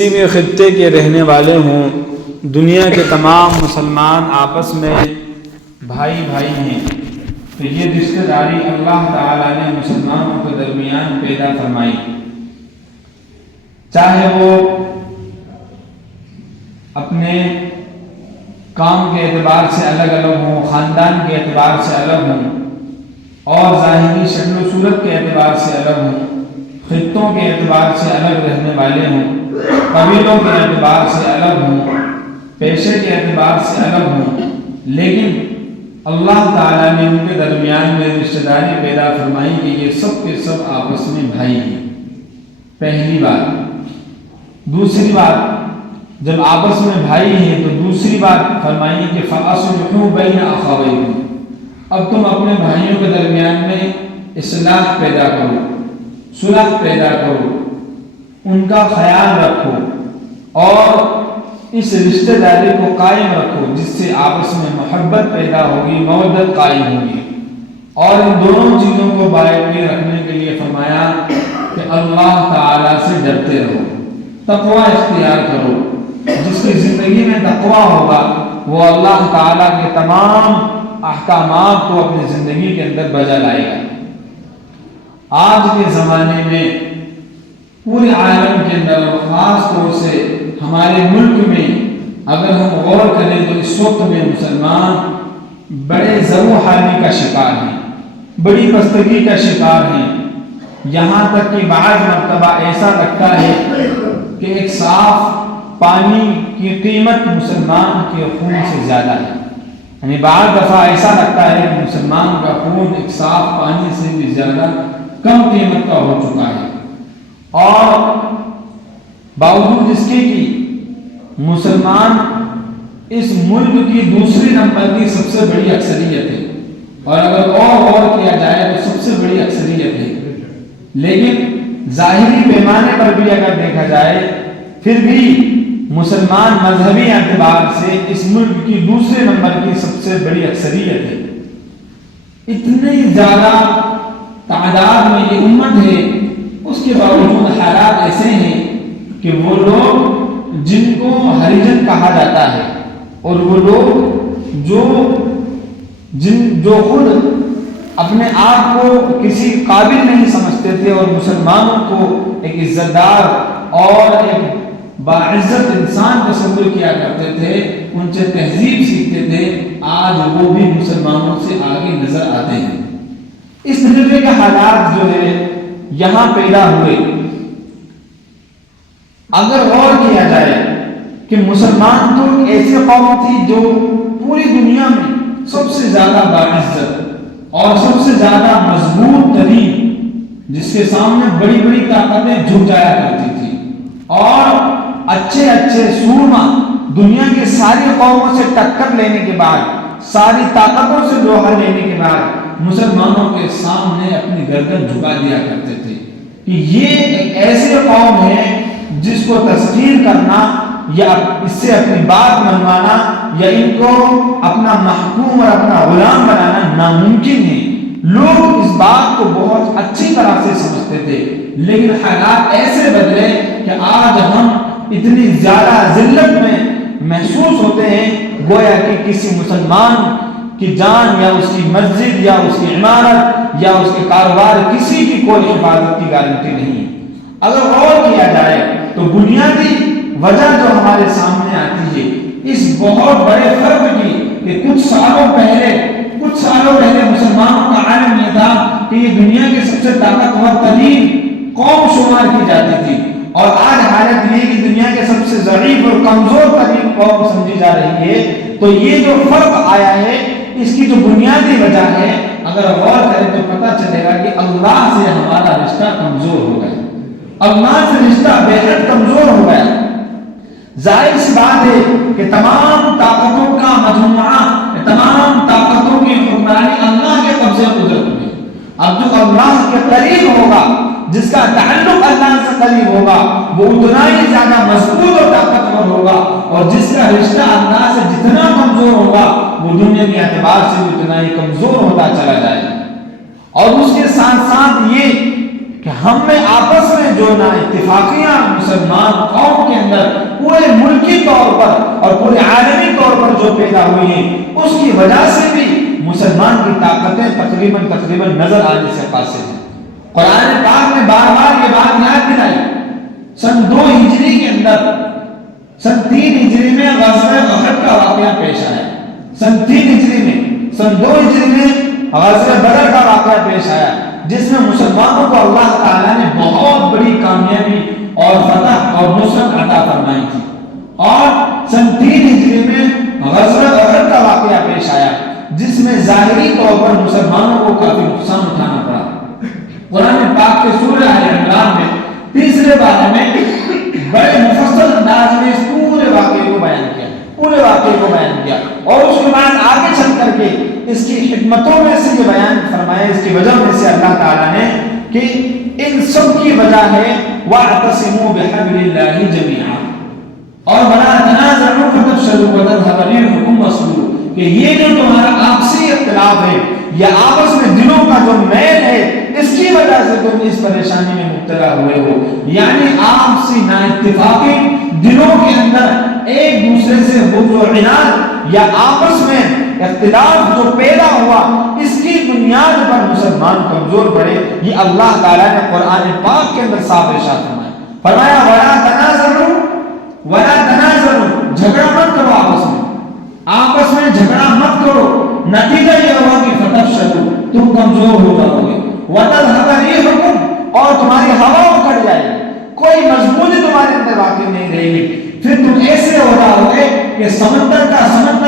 کسی بھی خطے کے رہنے والے ہوں، دنیا کے تمام مسلمان آپس میں بھائی بھائی ہیں، تو یہ رشتہ داری اللہ تعالیٰ نے مسلمانوں کے درمیان پیدا فرمائی، چاہے وہ اپنے کام کے اعتبار سے الگ الگ ہوں، خاندان کے اعتبار سے الگ ہوں، اور ظاہری شکل و صورت کے اعتبار سے الگ ہوں، خطوں کے اعتبار سے الگ رہنے والے ہوں، قبیلوں کے اعتبار سے الگ ہوں، پیشے کے اعتبار سے الگ ہوں، لیکن اللہ تعالیٰ نے ان کے درمیان میں رشتہ داری پیدا فرمائی کہ یہ سب کے سب آپس میں بھائی ہیں۔ پہلی بات۔ دوسری بات، جب آپس میں بھائی ہیں تو دوسری بات فرمائی کہ فَأَصْلِحُوا بَيْنَ أَخَوَيْكُمْ، اب تم اپنے بھائیوں کے درمیان میں اصلاح پیدا کرو، صلح پیدا کرو، ان کا خیال رکھو اور اس رشتہ داری کو قائم رکھو، جس سے آپس میں محبت پیدا ہوگی، مودت قائم ہوگی۔ اور ان دونوں چیزوں کو باقی رکھنے کے لیے فرمایا کہ اللہ تعالیٰ سے ڈرتے رہو، تقوی اختیار کرو۔ جس کی زندگی میں تقوی ہوگا وہ اللہ تعالیٰ کے تمام احکامات کو اپنی زندگی کے اندر بجا لائے گا۔ آج کے زمانے میں پورے عالم کے اندر اور خاص طور سے ہمارے ملک میں اگر ہم غور کریں تو اس وقت میں مسلمان بڑے ضرور حالی کا شکار ہیں، بڑی پستگی کا شکار ہیں، یہاں تک کہ بعض مرتبہ ایسا لگتا ہے کہ ایک صاف پانی کی قیمت مسلمان کے خون سے زیادہ ہے، یعنی بعض دفعہ ایسا لگتا ہے کہ مسلمان کا خون ایک صاف پانی سے بھی زیادہ کم قیمت کا ہو چکا ہے، اور باوجود اس کے کہ مسلمان اس ملک کی دوسری نمبر کی سب سے بڑی اکثریت ہے، اور اگر اور غور کیا جائے تو سب سے بڑی اکثریت ہے، لیکن ظاہری پیمانے پر بھی اگر دیکھا جائے پھر بھی مسلمان مذہبی اعتبار سے اس ملک کی دوسرے نمبر کی سب سے بڑی اکثریت ہے۔ اتنی زیادہ تعداد میں یہ امت ہے، اس کے باوجود حالات ایسے ہیں کہ وہ لوگ جن کو ہریجن کہا جاتا ہے، اور وہ لوگ جو خود اپنے آپ کو کسی قابل نہیں سمجھتے تھے اور مسلمانوں کو ایک عزت دار اور ایک باعزت انسان تصور کیا کرتے تھے، ان سے تہذیب سیکھتے تھے، آج وہ بھی مسلمانوں سے آگے نظر آتے ہیں۔ اس طرح کے حالات جو ہے یہاں پیدا ہوئے۔ اگر غور کیا جائے کہ مسلمان تو ایک ایسی قوم تھی جو پوری دنیا میں سب سے زیادہ باعزت اور سب سے زیادہ مضبوط ترین، جس کے سامنے بڑی بڑی طاقتیں جھک جایا کرتی تھی، اور اچھے سورما دنیا کی ساری قوموں سے ٹکر لینے کے بعد، ساری طاقتوں سے جوہر لینے کے بعد مسلمانوں کے سامنے اپنی گردن جھکا دیا کرتے تھے کہ یہ ایک ایسی قوم ہے جس کو تسخیر کرنا یا اس سے اپنی بات منوانا یا ان کو اپنا محکوم اور اپنا غلام بنانا ناممکن ہے۔ لوگ اس بات کو بہت اچھی طرح سے سمجھتے تھے، لیکن حالات ایسے بدلے کہ آج ہم اتنی زیادہ ذلت میں محسوس ہوتے ہیں گویا کہ کسی مسلمان کی جان یا اس کی مسجد یا اس کی عمارت یا اس کے کاروبار کسی کی کوئی حفاظت کی گارنٹی نہیں ہے۔ اگر غور کیا جائے تو بنیادی وجہ جو ہمارے سامنے آتی ہے اس بہت بڑے فرق کی کہ کچھ سالوں پہلے مسلمانوں کا عالم یہ تھا کہ یہ دنیا کے سب سے طاقتور ترین قوم شمار کی جاتی تھی، اور آج حالت یہ کہ دنیا کے سب سے ضعیف اور کمزور ترین قوم سمجھی جا رہی ہے۔ تو یہ جو فرق آیا ہے اس کی جو بنیادی وجہ ہے، اگر غور کریں تو پتہ چلے گا کہ اللہ سے ہمارا رشتہ کمزور ہو گیا، اللہ سے رشتہ بے حد کمزور ہو گیا۔ ظاہر سی بات ہے کہ تمام طاقتوں کا مجموعہ، تمام طاقتوں کی حکمرانی اللہ کے قبضے قدرت میں، اب جو اللہ کے قریب ہوگا، جس کا تعلق اللہ سے قریب ہوگا، وہ اتنا ہی زیادہ مضبوط اور طاقتور ہوگا، اور جس کا رشتہ اللہ سے جتنا کمزور ہوگا وہ دنیا کے اعتبار سے اتنا ہی کمزور ہوتا چلا جائے گا۔ اور اس کے ساتھ ساتھ یہ کہ ہم میں آپس میں جو نا اتفاقیاں مسلمان قوم کے اندر پورے ملکی طور پر اور پورے عالمی طور پر جو پیدا ہوئی ہیں، اس کی وجہ سے بھی مسلمان کی طاقتیں تقریباً نظر آنے سے قاصر ہیں۔ قرآن پاک نے بار بار یہ بات یاد دلائی۔ سن 2 ہجری کے اندر، سن 3 ہجری میں غزوہ احد کا واقعہ پیش آیا۔ سن 3 ہجری میں، سن 2 ہجری میں غزوہ بدر کا واقعہ پیش آیا، جس میں مسلمانوں کو اللہ تعالیٰ نے بہت بڑی کامیابی اور فتح اور نصرت عطا فرمائی تھی۔ اور سن 3 ہجری میں غزوہ احد کا واقعہ پیش آیا، جس میں ظاہری طور پر مسلمانوں کو کافی نقصان اٹھانا پڑا۔ قرآن پاک کے سورہ آل عمران میں 3 بارے میں بڑے مفصل انداز میں اس پورے واقعے کو بیان کیا، اور اس کے بعد آگے چل کر کے اس کی حکمتوں میں سے یہ بیان فرمایا، اس کی وجہ میں سے اللہ تعالیٰ نے کہ ان سب کی وجہ ہے وَاعْتَصِمُوا بِحَبْلِ اللَّهِ جَمِيعًا اور وَلَا تَنَازَعُوا فَتَفْشَلُوا وَتَذْهَبَ رِيحُكُمْ وَاصْبِرُوا، کہ یہ جو تمہارا آپسی اختلاف ہے یا آپس میں دلوں کا جو میل ہے، اس کی وجہ سے تم اس پریشانی میں مبتلا ہوئے ہو۔ یعنی آپسی نا اتفاقی دلوں کے اندر ایک دوسرے سے بغض و عناد یا آپس میں اختلاف جو پیدا ہوا، اس کی بنیاد پر مسلمان کمزور پڑے۔ یہ اللہ تعالیٰ نے قرآن پاک کے اندر صاف ارشاد فرمایا وَلَا تَنَازَعُوا، جھگڑا مت کرو، آپس میں جھگڑا مت کرو، نتیجہ یہ ہوگا کہ فَتَفْشَلُوا، تم کمزور ہو جاؤ گے، وَتَذْهَبَ رِيحُكُمْ، اور تمہاری ہوا اکھڑ جائے گی، کوئی مضبوطی تمہارے اندر واقع نہیں رہے گی، پھر تم ایسے ہو جاؤ گے کہ سمندر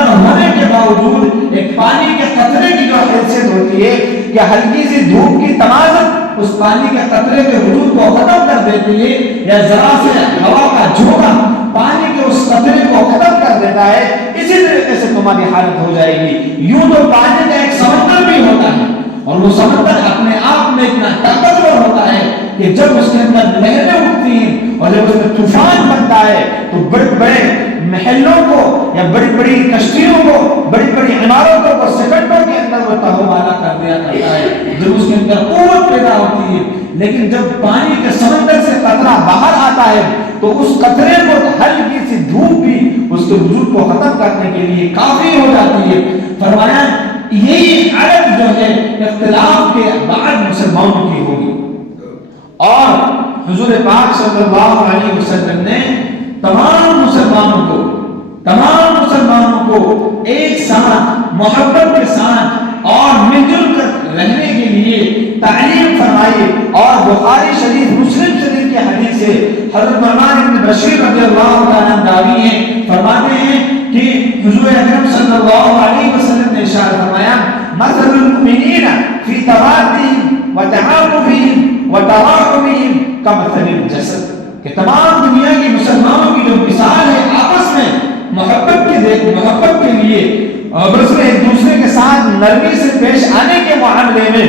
ہونے کے باوجود ایک پانی کے قطرے کی جو حیثیت ہوتی ہے کہ ہلکی سی دھوپ کی تمازت اس پانی کے قطرے کے وجود کو ختم کر دیتی ہے، یا ذرا سے ہوا کا جھونکا پانی کے اس قطرے کو ختم کر دیتا ہے، اسی طریقے سے تمہاری حالت ہو جائے گی۔ یوں تو پانی کا ایک سمندر بھی ہوتا ہے، اور وہ سمندر اپنے آپ میں اتنا طاقتور ہوتا ہے کہ جب اس کے اندر لہریں اٹھتی ہیں اور جب اس میں طوفان بنتا ہے تو بڑے بڑے محلوں کو یا بڑی بڑی کشتیوں کو، بڑی بڑی عمارتوں کو سیکنڈوں کے اندر وہ تہومالا کر دیا کرتا ہے جب اس کے اندر قوت پیدا ہوتی ہے۔ لیکن جب پانی کے سمندر سے قطرہ باہر آتا ہے تو اس قطرے کو ہلکی سی دھوپ بھی اس کے وجود کو ختم کرنے کے لیے کافی ہو جاتی ہے۔ فرمایا یہی عرب جو ہے اختلاف کے بعد مسلمانوں کی ہوگی، اور حضور پاک صلی اللہ علیہ وسلم نے تمام مسلمانوں کو ایک ساتھ محبت کے ساتھ اور مل جل کر رہنے کے لیے تعلیم فرمائی۔ اور بخاری شریف، مسلم شریف کی حدیث سے حضرت نعمان بن بشیر رضی اللہ تعالیٰ عنہ راوی ہیں، فرماتے ہیں کہ حضور اکرم صلی اللہ علیہ وسلم نے ارشاد فرمایا مثل المؤمنین فی توادهم وتعاطفهم وتراحمهم کمثل الجسد، کہ تمام دنیا کی مسلمانوں کی جو مثال ہے آپس میں محبت کے لیے اور اس میں ایک دوسرے کے ساتھ نرمی سے پیش آنے کے معاملے میں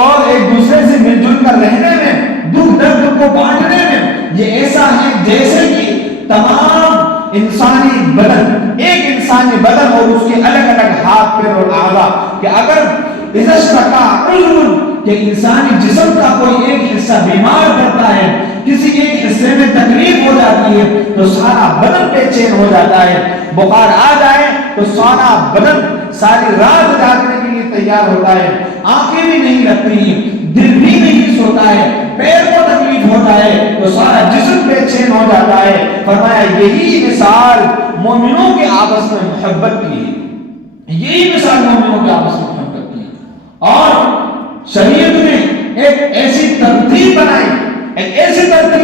اور ایک دوسرے سے مل جل کر رہنے میں، دکھ درد کو بانٹنے میں، یہ ایسا ہے جیسے کہ تمام انسانی بدن، ایک انسانی بدن اور اس کے الگ الگ ہاتھ پیر اور اعضاء، کہ اگر کہ انسانی جسم کا کوئی ایک حصہ بیمار پڑتا ہے، کسی ایک حصے میں تکلیف ہو جاتی ہے تو سارا بدن بے چین ہو جاتا ہے، بخار آ جائے تو سارا بدن ساری رات جاگنے کے لیے تیار ہوتا ہے، آنکھیں بھی نہیں لگتی، دل بھی نہیں سوتا ہے، پیر کو تکلیف ہوتا ہے تو سارا جسم بے چین ہو جاتا ہے۔ فرمایا یہی مثال مومنوں کے آپس میں محبت کی ہے، یہی مثال مومنوں کے آپس میں محبت کی ہے۔ اور شریعت نے ایک ایسی ترتیب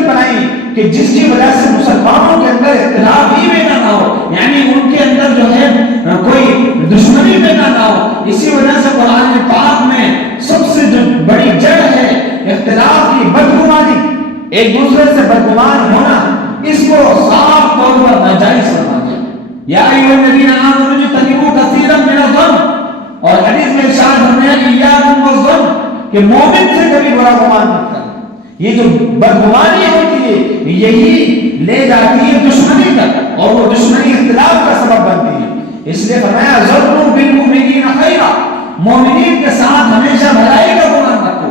بنائی کہ جس کی وجہ سے مسلمانوں کے اندر اختلاف ہی پیدا نہ ہو، یعنی ان کے اندر جو ہے کوئی دشمنی پیدا نہ ہو۔ اسی وجہ سے قرآن پاک میں سب سے جو بڑی جڑ ہے اختلاف کی بدگمانی، ایک دوسرے سے بدگمان ہونا، اس کو صاف طور پر ناجائز فرما دیا۔ یا ایھا الذین آمنوا اجتنبوا کثیرا من الظن، اور حدیث میں ارشاد فرمایا ایاکم والظن، کہ مومن سے کبھی برا گمان مت کرنا۔ یہ جو بدگمانی ہوتی ہے یہی لے جاتی ہے دشمنی تک، اور وہ دشمنی اختلاف کا سبب بنتی ہے۔ اس لیے فرمایا ظنوا بالمؤمنین خیرا، مومنین کے ساتھ ہمیشہ بھلائی کا گمان رکھو،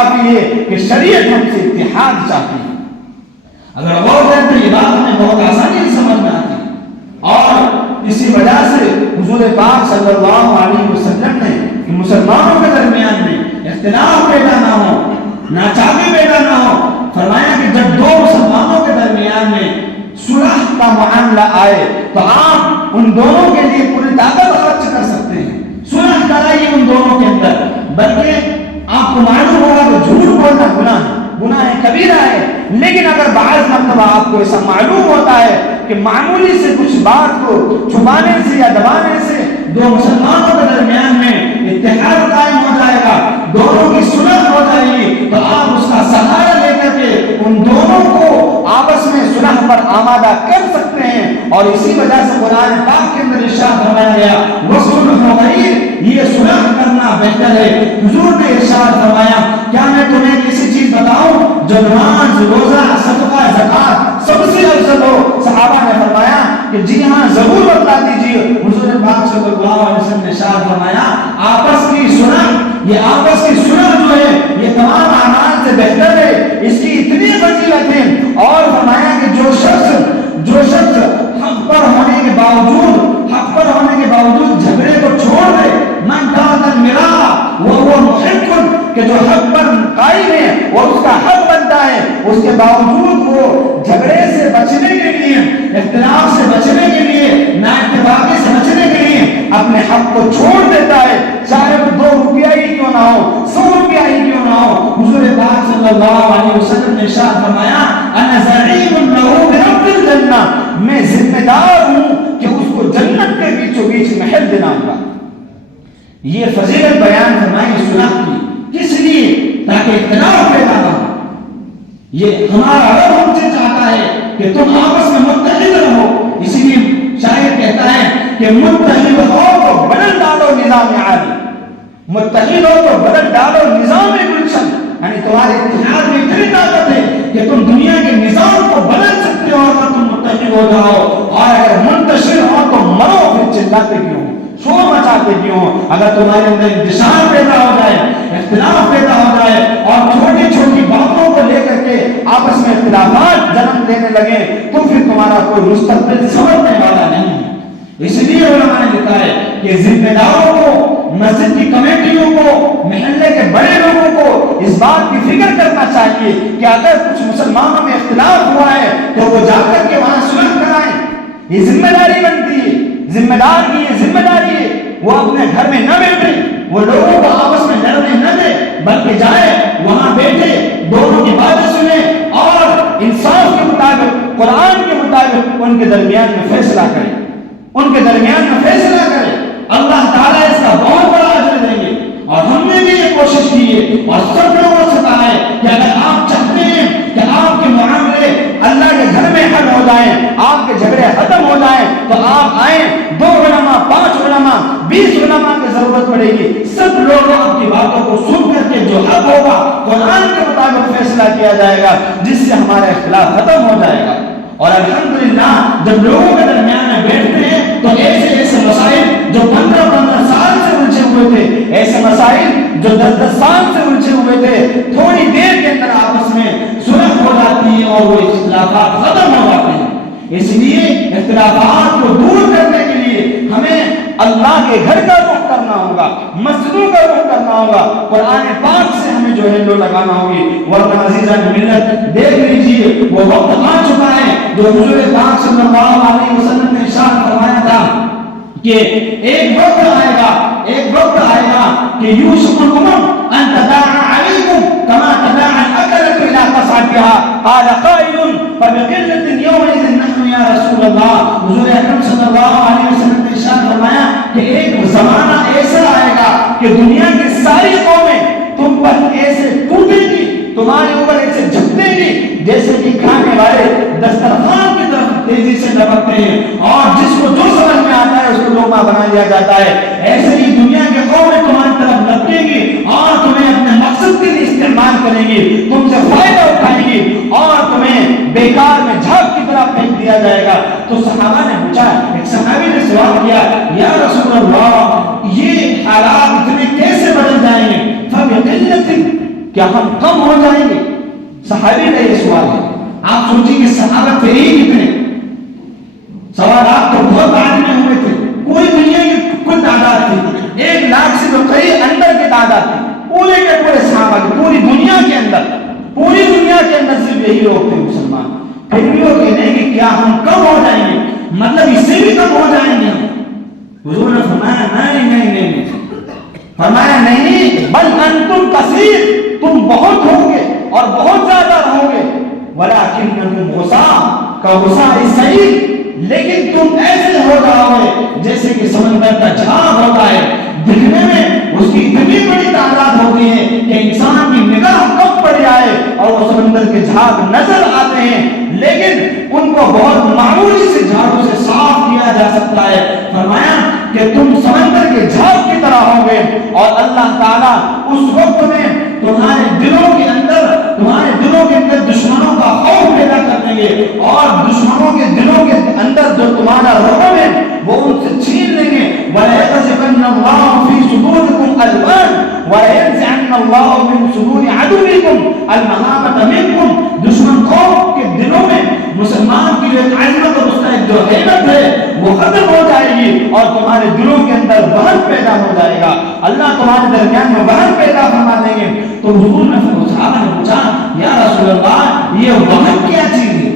کافی ہے کہ شریعت ہم سے اتحاد چاہتی ہے۔ اگر غور کریں تو یہ بات ہمیں بہت آسانی سے سمجھ میں آتی ہے، اور اسی وجہ سے حضور پاک صلی اللہ علیہ وسلم نے کہ مسلمانوں کے درمیان میں اختلاف پیدا نہ ہو، ناچاکی پیدا نہ ہو، فرمایا کہ جب دو مسلمانوں کے درمیان میں صلح کا معاملہ آئے تو آپ ان دونوں کے لیے پوری طاقت خرچ کر سکتے ہیں، صلح کرائیے ان دونوں کے اندر، بلکہ آپ کو معلوم ہوگا کہ جھوٹ بولنا گناہ کبیرہ ہے، لیکن اگر بعض مرتبہ آپ کو ایسا معلوم ہوتا ہے کہ معمولی سے کچھ بات کو چھپانے سے یا دبانے سے دو مسلمانوں کے درمیان میں اتحاد قائم ہو جائے گا، دونوں کی صلح ہو جائے گی، تو آپ اس کا سہارا لے کر کے ان دونوں کو آپس میں صلح پر آمادہ کر سکتے ہیں۔ اور اسی وجہ سے قرآن پاک کے اندر ارشاد فرمایا گیا وَصُلْحُ خَيْرٌ، یہ صلح کرنا بہتر ہے۔ حضور نے ارشاد فرمایا کیا میں تمہیں کسی چیز بتاؤں جو نماز، روزہ، صدقہ، زکات سب سے افضل ہو؟ صحابہ نے فرمایا کہ جی ہاں ضرور بتا دیجیے۔ حضور پاک صلی اللہ علیہ وسلم نے ارشاد فرمایا آپس کی صلح، یہ آپس کی صلح جو ہے یہ تمام اعمال سے بہتر ہے، اس کی اتنی فضیلت ہے۔ اور فرمایا کہ جو شخص حق پر ہونے کے باوجود جھگڑے کو چھوڑ دے، من ترک المراء وهو محق، کہ جو حق پر قائم ہے اور اس کا حق بنتا ہے، اس کے باوجود وہ جھگڑے سے بچنے کے لیے، اختلاف سے بچنے کے لیے، نا اتفاقی سے بچنے کے لیے اپنے حق کو چھوڑ دیتا ہے، چاہے وہ 2 روپیہ ہی کیوں نہ ہو، 100 روپیہ ہی کیوں نہ ہو۔ حضور پاک صلی اللہ علیہ وسلم نے ارشاد فرمایا انا زعیم له برب الجنہ، میں ذمہ دار ہوں کہ اس کو جنت کے بیچوں بیچ محل دلاؤں گا۔ یہ فضیلت بیان فرمائی صلح کی، کس لیے؟ تاکہ اختلاف پیدا نہ ہو۔ یہ ہمارا رب ہم سے چاہتا ہے کہ تم آپس میں متحد رہو، اسی لیے شاعر کہتا ہے کہ متحد ہو تو بدل ڈالو نظام عالی، متحد ہو تو بدل ڈالو نظام گلشن، یعنی تمہارے اتحاد میں اتنی طاقت ہے کہ تم دنیا کے نظام کو بدل سکتے ہو اگر تم متحد ہو جاؤ، اور اگر منتشر ہو تو مرو، پھر چلاتے کیوں، شور مچاتے کیوں؟ اگر تمہارے اندر انتشار پیدا ہو جائے، اختلاف پیدا ہو جائے اور چھوٹی چھوٹی باتوں کو لے کر کے آپس میں اختلافات جنم دینے لگے تو پھر تمہارا کوئی مستقبل سمجھنے والا نہیں ہے۔ اس لیے علماء نے لکھا ہے کہ ذمہ داروں کو، مسجد کی کمیٹیوں کو، محلے کے بڑے لوگوں کو اس بات کی فکر کرنا چاہیے کہ اگر کچھ مسلمانوں میں اختلاف ہوا ہے تو وہ جا کر کے وہاں صلح کرائیں۔ یہ ذمہ داری بنتی ہے، ذمہ دار کی یہ ذمہ داری ہے، وہ اپنے گھر میں نہ بیٹھے، وہ لوگوں کو آپس میں لڑنے نہ دے، بلکہ جائے وہاں بیٹھے، دونوں کی باتیں سنیں اور انصاف کے مطابق، قرآن کے مطابق ان کے درمیان میں فیصلہ کرے، ان کے درمیان میں فیصلہ کرے۔ اللہ تعالیٰ اس کا بہت بڑا اجر دیں گے۔ اور ہم نے بھی یہ کوشش کی ہے اور سب لوگوں سے کہا ہے کہ اگر آپ چاہتے ہیں کہ آپ کے معاملے اللہ کے گھر میں حل ہو جائیں، آپ کے جھگڑے ختم ہو جائیں، تو آپ آئیں، 2 علماء، 5 علماء، 20 علماء کی ضرورت پڑے گی، سب لوگ آپ کی باتوں کو سن کر کے جو حق ہوگا قرآن کے مطابق فیصلہ کیا جائے گا، جس سے ہمارا اختلاف ختم ہو جائے گا۔ اور الحمدللہ جب لوگوں کے درمیان میں بیٹھتے ہیں تو ایسے مسائل جو 15 سال سے الجھے ہوئے تھے، ایسے مسائل جو 10 سال سے الجھے ہوئے تھے، تھوڑی دیر کے اندر آپس میں صلح ہو جاتی ہے اور وہ اختلافات ختم ہو جاتے ہیں۔ اس لیے اختلافات کو دور کرنے کے لیے ہمیں اللہ کے گھر کا رخ کرنا ہوگا، مسجدوں کا رخ کرنا ہوگا، قرآن پاک سے ہمیں جو ہے لو لگانا ہوگی، ورنہ عزیزان ملت دیکھ لیجیے وہ وقت آ چکا ہے جو حضور پاک صلی اللہ علیہ وسلم نے ارشاد فرمایا تھا کہ ایک وقت آئے گا کہ یوشک الامم ان تداعى علیکم کما تداعى الاکلۃ الى قصعتها قال قائل فبقلة یومئذ نحن یا رسول اللہ۔ حضور اکرم صلی اللہ علیہ وسلم نے ارشاد فرمایا کہ ایک زمانہ ایسا آئے گا کہ دنیا کی ساری قومیں تم پر ایسے ٹوٹیں گی، تمہارے اوپر ایسے جھپٹیں گی جیسے کہ کھانے والے دسترخوان کی طرف تیزی سے لپکتے ہیں اور جس کو جو سمجھ میں آتا ہے اس کو لقمہ بنا لیا جاتا ہے، ایسے ہی دنیا کے قومیں تمہاری طرف لپکیں گی اور تمہیں اپنے مقصد کے لیے استعمال کریں گی، تم سے فائدہ اٹھائیں گی اور تمہیں بیکار میں جھاگ کی طرح پھینک دیا جائے گا۔ تو صحابہ نے پوچھا، ایک صحابی نے سوال کیا، یا رسول اللہ یہ حالات اتنے کیسے بدل جائیں گے؟ فَبِقِلَّةٍ، کیا ہم کم ہو جائیں گے؟ صحابی کا یہ سوال ہے. آپ سوچیں کہ صحابہ تھے ہی کتنے؟ سوالات تو بہت آدمی ہوئے تھے. کوئی دنیا کی کوئی تعداد تھی 1,00,000 سے تو قریب اندر کی تعداد تھی. پورے کے پورے صحابہ کی پوری دنیا کے اندر صرف یہی لوگ تھے مسلمان. پھر بھی وہ کہتے ہیں کہ کیا ہم کم ہو جائیں گے؟ مطلب اس سے بھی کم ہو جائیں گے ہم. حضور نے فرمایا نہیں. فرمایا نہیں، بل انتم کثیر، تم بہت ہوگے اور بہت زیادہ رہو گے. ولکنکم غصاء کا غصاء السیل، لیکن تم ایسے ہو جاؤ گے جیسے کہ سمندر کا جھاگ ہوتا ہے. دکھنے میں اس کی اتنی بڑی تعداد ہوتی ہے کہ انسان کی نگاہ کم پڑ جائے اور وہ سمندر کے جھاگ نظر آتے ہیں، لیکن ان کو بہت معمولی سے جھاڑو سے صاف کیا جا سکتا ہے. فرمایا کہ تم سمندر کے جھاگ کی طرح ہوں گے، اور اللہ تعالیٰ اس وقت میں تمہارے دلوں کے اندر دشمنوں کا خوف پیدا کر دیں گے، اور دشمنوں کے دلوں کے اندر جو تمہارا رعب ہے وہ ان سے چھین لیں گے. وَلَيَقْذِفَنَّ اللَّهُ فِي صُدُورِكُمْ الْغَلَّ وَلَيَنزِعَنَّ اللَّهُ مِن صُدُورِ عَدُوِّكُمْ الْمَهَابَةَ مِنكُمْ. دشمن قوم کے دلوں میں مسلمان کی ایک عظمت اور اس کا ایک جو ہیبت ہے وہ ختم ہو جائے گی، اور تمہارے دلوں کے اندر وہن پیدا ہو جائے گا. اللہ تمہارے درمیان میں وہن پیدا فرما دیں گے. تو حضور نے صحابہ نے پوچھا یا رسول اللہ یہ وہن کیا چیز ہے؟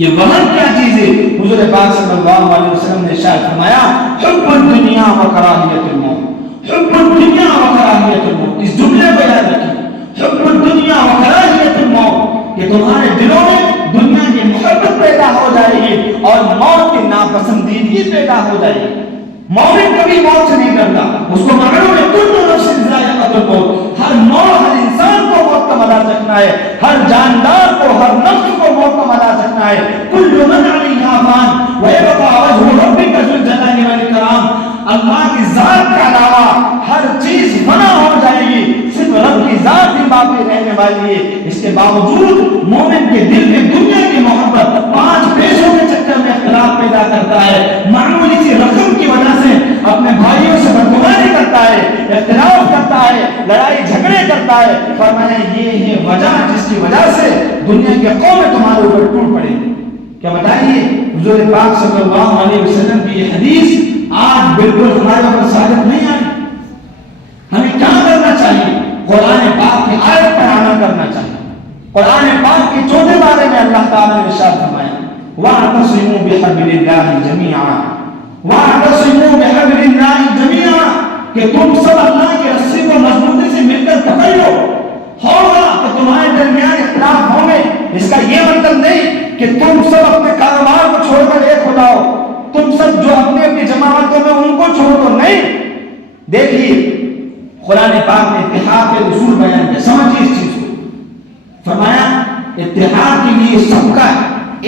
یہ وہن کیا چیز ہے؟ حضور پاک صلی اللہ علیہ وسلم نے ارشاد فرمایا حب الدنیا و کراہیت الموت. حب الدنیا و کراہیت الموت، اس جملے کو یاد رکھیں. حب الدنیا و کراہیت الموت، کہ تمہارے دلوں میں دنیا کی محبت پیدا ہو جائے گی اور موت کی ناپسندیدگی پیدا ہو جائے گی. مومن کبھی موت سے نہیں ڈرتا، اس کو معلوم ہے کل نفس ذائقۃ الموت، ہر انسان کو موت کا مزہ چکھنا ہے، ہر جاندار کو، ہر نفس کو موت کا مزہ چکھنا ہے. کل من علیہا فان ویبقى وجہ ربک ذو الجلال والاکرام. اللہ کی ذات کے علاوہ ہر چیز فنا ہو جائے گی، صرف رب کی ذات ہی باقی رہنے والی ہے. اس کے باوجود مومن کے دل میں دنیا کی محبت 5 پیسوں کے چکر میں اختلاف پیدا کرتا ہے، معمولی سی رقم کی وجہ سے اپنے بھائیوں سے بدگمانی کرتا ہے، اختلاف کرتا ہے، لڑائی جھگڑے کرتا ہے. فرمایا یہ ہے وجہ جس کی وجہ سے دنیا کے قومیں تمہارے اوپر ٹوٹ پڑیں گی. کیا بتائیے حضور پاک صلی اللہ علیہ وسلم کی یہ حدیث آج بالکل ہمارے اوپر ثابت نہیں آئی. ہمیں کیا کرنا چاہیے؟ قرآن پاک کی آیت پر عمل کرنا چاہیے. قرآن پاک کے 4 بارے میں اللہ تعالیٰ نے ارشاد فرمایا وَاعْتَصِمُوا بِحَبْلِ اللَّهِ جَمِيعًا. وَاعْتَصِمُوا بِحَبْلِ اللَّهِ جَمِيعًا، کہ تم سب اللہ کی رسی کو مضبوطی سے مل کر پکڑ لو. ہوگا کہ تمہارے درمیان اختلاف ہوں گے، اس کا یہ مطلب نہیں کہ تم سب اپنے کاروبار کو چھوڑ کر ایک ہو جاؤ، تم سب جو اپنی اپنی جماعتوں میں ان کو چھوڑ دو. نہیں، دیکھیے قرآن پاک نے اتحاد کے اصول بیان کیا. سمجھیے اس چیز کو. فرمایا اتحاد کے لیے سب کا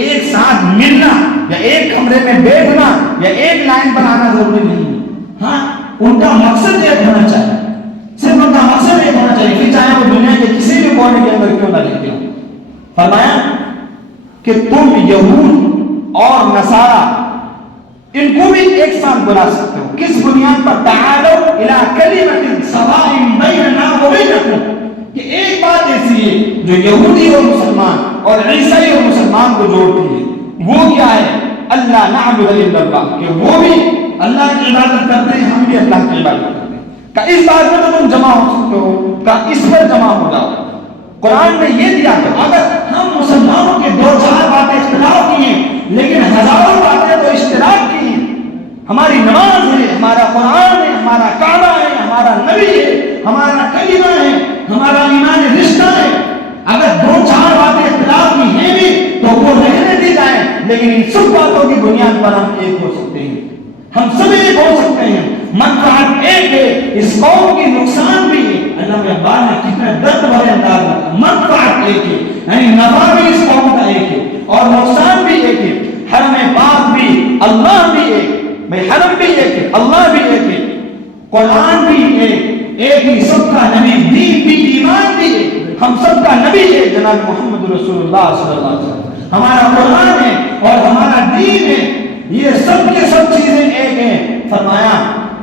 ایک ساتھ ملنا یا ایک کمرے میں بیٹھنا یا ایک لائن بنانا ضروری نہیں ہے. ہاں، ان کا مقصد ایک ہونا چاہیے، صرف ان کا مقصد ایک ہونا چاہیے کہ چاہے وہ دنیا کے کسی بھی کونے کے اندر کیوں نہ رہتے ہو. فرمایا کہ تم یہود اور نصارا ان کو بھی ایک ساتھ بلا سکتے ہو. کس بنیاد پر؟ تعالوا الی کلمۃ سواء بیننا وبینکم، کہ ایک بات ایسی ہے جو یہودی اور مسلمان اور عیسائی اور مسلمان کو جوڑتی ہے. وہ کیا ہے؟ اللہ نعبد الا اللہ، کہ وہ بھی اللہ کی عبادت کرتے ہیں، ہم بھی اللہ کی عبادت کرتے ہیں. کہ اس بات میں تو تم جمع ہو سکتے ہو، کہ اس پر جمع ہو جاؤ. قرآن نے یہ دیا کہ اگر ہم مسلمانوں کے 2-4 باتیں اختلاف کی ہیں لیکن ہزاروں باتیں تو اشتراک کی ہیں. ہماری نماز ہے، ہمارا قرآن ہے، ہمارا کعبہ ہے، ہمارا نبی ہے، ہمارا کلمہ ہے، ہمارا ایمان رشتہ ہے. اگر 2-4 باتیں اختلاف کی ہیں بھی تو وہ رہنے دی جائیں، لیکن ان سب باتوں کی بنیاد پر ہم ایک ہو سکتے ہیں. ہم سب ایک ہو سکتے ہیں. منفعت ایک ہے، اس قوم کی نقصان بھی ہے. اللہ اقبال نے کتنے درد بھرے انداز میں کہا منفعت ایک ہے، یعنی نفع بھی اس قوم کا ایک ہے اور نقصان بھی ایک ہے. حرم پاک بھی، اللہ بھی ایک، بھائی حرم بھی ایک ہے، اللہ بھی ایک ہے، قرآن بھی ایک ہی، سب کا نبی، دین بھی، ایمان بھی ایک. ہم سب کا نبی ہے جناب محمد رسول اللہ صلی اللہ علیہ وسلم. ہمارا قرآن ہے اور ہمارا دین ہے، یہ سب کے سب چیزیں ایک ہیں. فرمایا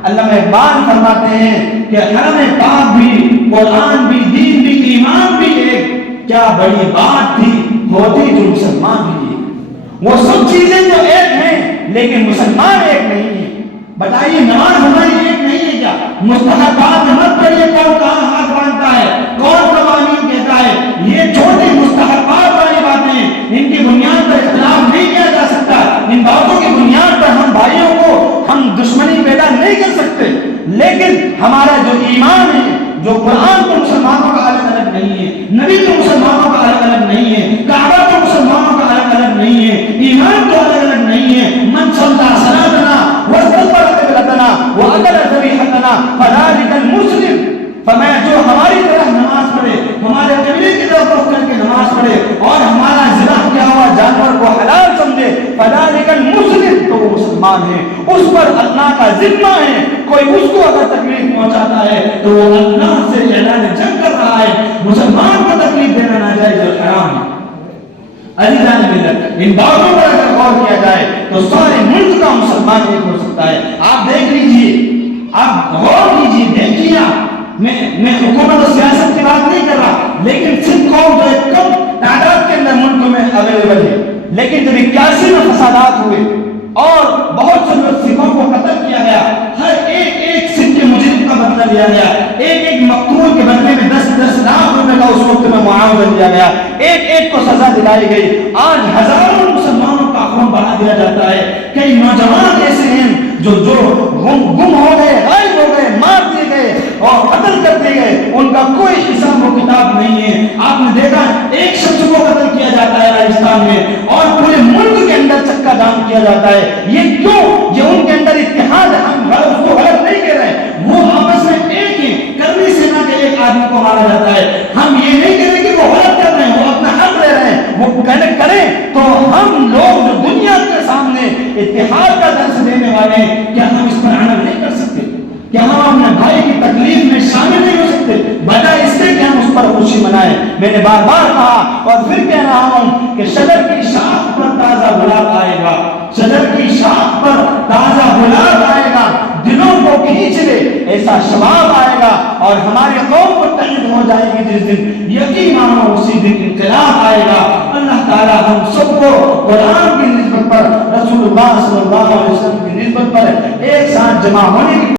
علامہ اقبال فرماتے ہیں کہ حرم پاک بھی، قرآن بھی، دین بھی، ایمان بھی ایک کیا بڑی بات تھی ہوتی جو مسلمان بھی ایک، وہ سب چیزیں جو ایک ہیں لیکن مسلمان ایک نہیں ہے۔ بتائیے نماز ہماری ایک نہیں ہے کیا؟ مستحبات مت پڑھیے کون کہاں ہاتھ باندھتا ہے، کون قوانین کہتا ہے، یہ چھوٹی مستحبات والی باتیں ہیں، ان کی بنیاد پر اختلاف نہیں کیا جا سکتا، ان باتوں کی بنیاد پر ہم بھائیوں کو ہم دشمنی پیدا نہیں کر سکتے، لیکن ہمارا جو ایمان ہے، جو قرآن تو مسلمانوں کا الگ الگ نہیں ہے، نبی تو مسلمانوں کا الگ الگ نہیں ہے، کعبہ تو مسلمانوں کا الگ الگ نہیں ہے، ایمان تو الگ الگ نہیں ہے۔ من صلی صلاتنا واستغفر قبلتنا وأكل ذبيحتنا فذلك المسلم، فرمایا جو ہماری طرح نماز پڑھے، ہمارے قبلے کی طرف رخ کر کے نماز پڑھے اور ہمارا ذبح کیا ہوا جانور کو حلال سمجھے، فذلك المسلم، تو وہ مسلمان ہے، اس پر اللہ کا ذمہ ہے، کوئی اس کو اگر تکلیف پہنچاتا ہے تو وہ اللہ سے اعلان جنگ کر رہا ہے، مسلمان کو تکلیف دینا ناجائز اور حرام ہے۔ عزیزان ملت، ان باتوں پر اگر غور کیا جائے تو سارے ملک کا مسلمان ایک ہو سکتا ہے۔ آپ دیکھ لیجئے، آپ غور کیجئے، دیکھیے، میں حکومت اور سیاست کی بات نہیں کر رہا، لیکن سکھ قوم جو ایک کم تعداد کے اندر ملک میں اویلیبل ہے، لیکن جب 81 میں فسادات ہوئے اور بہت سے سکھوں کو قتل کیا گیا، ہر ایک سکھ کے مجرم کا بدلہ لیا گیا، ایک مقتول کے بدلے میں 10 لاکھ روپے کا اس وقت میں معاوضہ دیا گیا، ایک کو سزا دلائی گئی۔ آج ہزاروں مسلمانوں کا خون بہا دیا جاتا ہے، کئی نوجوان ایسے ہیں جو گم ہو گئے، غائب ہو گئے، مار دیے گئے اور قتل کر دیے گئے، ان کا کوئی حساب و کتاب نہیں ہے۔ آپ نے دیکھا ایک شخص کو قتل کیا جاتا ہے راجستھان میں اور پورے ملک کے اندر چکا جام کیا جاتا ہے، یہ کیوں؟ یہ ان کے اندر اتحاد ہے، ہم اس کو غلط نہیں کہہ رہے، وہ آپس میں ایک ہیں، کرنی سینا کے ایک آدمی کو مارا جاتا ہے، ہم یہ نہیں کہہ رہے کہ وہ غلط کر رہے ہیں، وہ اپنا حق لے رہے ہیں، وہ کریں تو ہم لوگ جو دنیا کے سامنے اتحاد کا درس دینے والے ہیں، کیا ہم اس پر عمل نہیں کر سکتے؟ کیا ہم اپنے بھائی کی تکلیف میں شامل نہیں ہو سکتے؟ بجائے اس سے کہ ہم اس پر خوشی منائیں۔ میں نے بار بار کہا اور پھر کہہ رہا ہوں کہ شجر کی شاخ پر تازہ گلاب آئے گا، شجر کی شاخ پر تازہ گلاب آئے گا، دلوں کو کھینچ لے ایسا شباب آئے گا اور ہماری قوم متحد ہو جائے گی جس دن، یقین مانو اسی دن انقلاب آئے گا۔ اللہ تعالی ہم سب کو قرآن کی نسبت پر، رسول اللہ صلی اللہ علیہ وسلم کی نسبت پر ایک ساتھ جمع ہونے کی